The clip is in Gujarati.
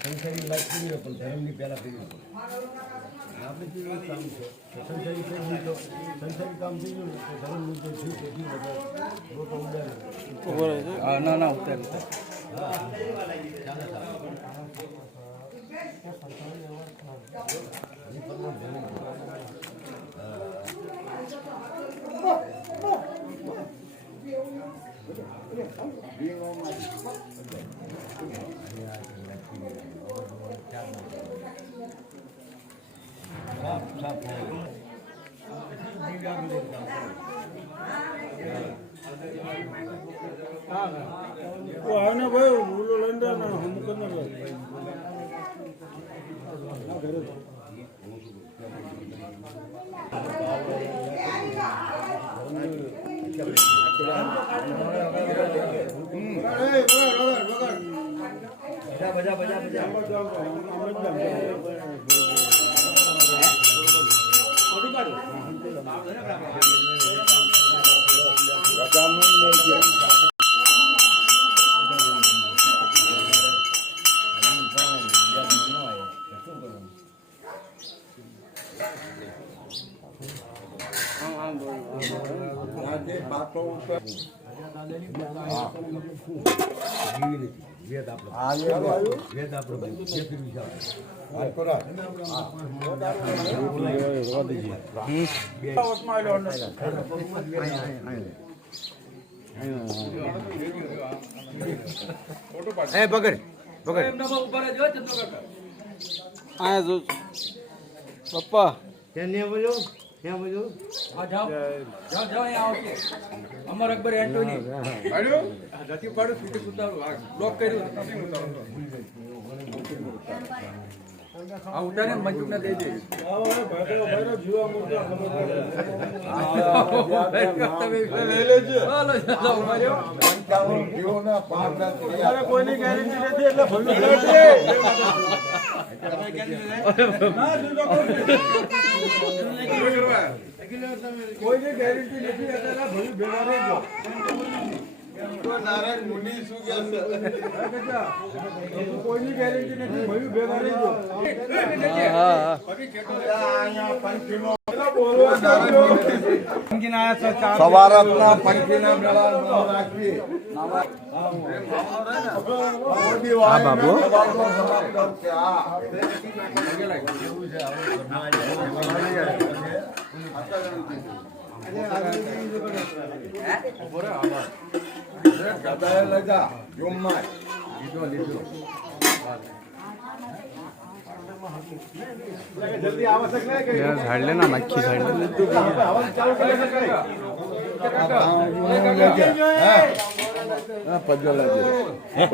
સંસારી વાત કરીએ પણ ધર્મની પહેલા કરી આપણે કેવું કામ છે સંસારી કરી તો સંસારી કામ થઈ ગયું તો ધર્મનું જે થયું તેથી લોકો ઉડાડે ના ના ઉતાર આને ભાઈ બોલો લંડા ના હમ કરને બજા બજા બજા પપ્પા અમર અકબર એન્ટોની રતી પાડું ફીટી ઉતારું બ્લોક કર્યું આ ઉતારે મંજૂર ના દે દે જીવા મોટા કોઈની ગેરંટી નથી એટલે કોઈની ગેરંટી નથી એટલે ભલું ભેગા રહેજો નારાયણ મુનિ શું કે કોઈની ગેરંટી નથી ભલું ભેગા રહેજો સવારના પંખીના મેળા રાખવી બાબુ झाड़ लेना मक्खी झाड़ એક